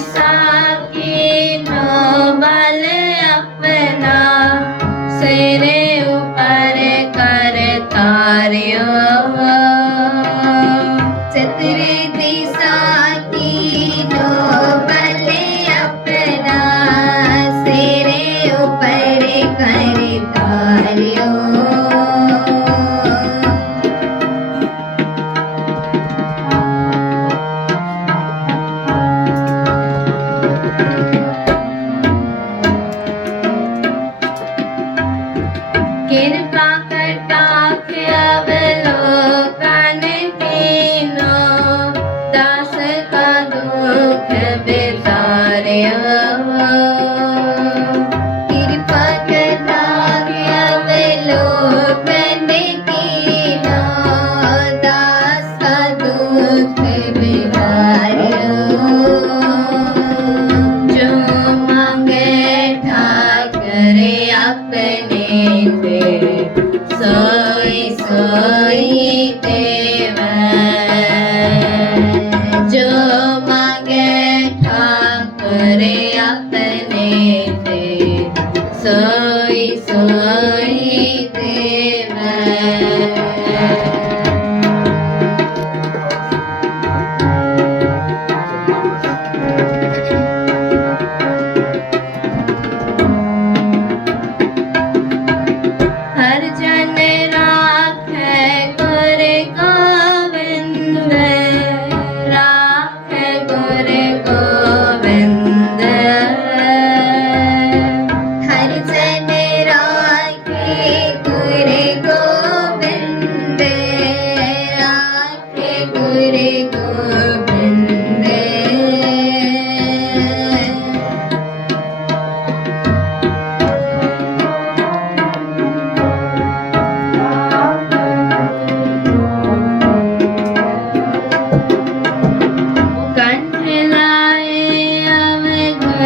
side. ਮੈਂ ਬਿਤਾਰਿਆ thank you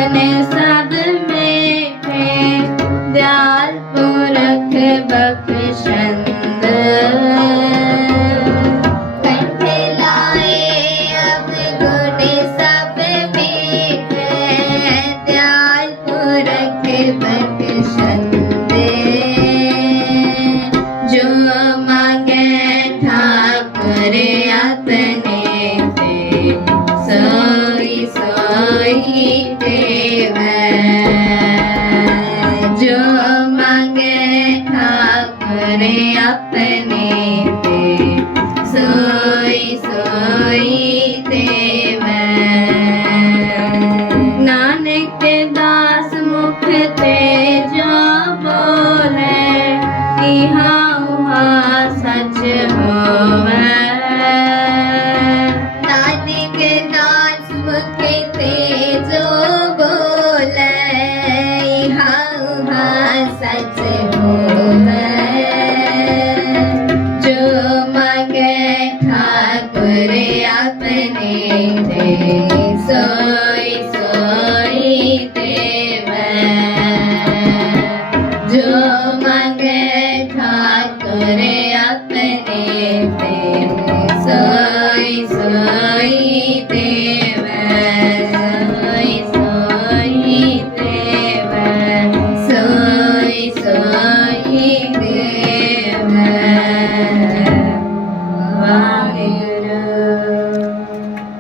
अपने सब बख्शन தேவ अपने ते सोई सोई ते मैं जो मांगे ठाकुरे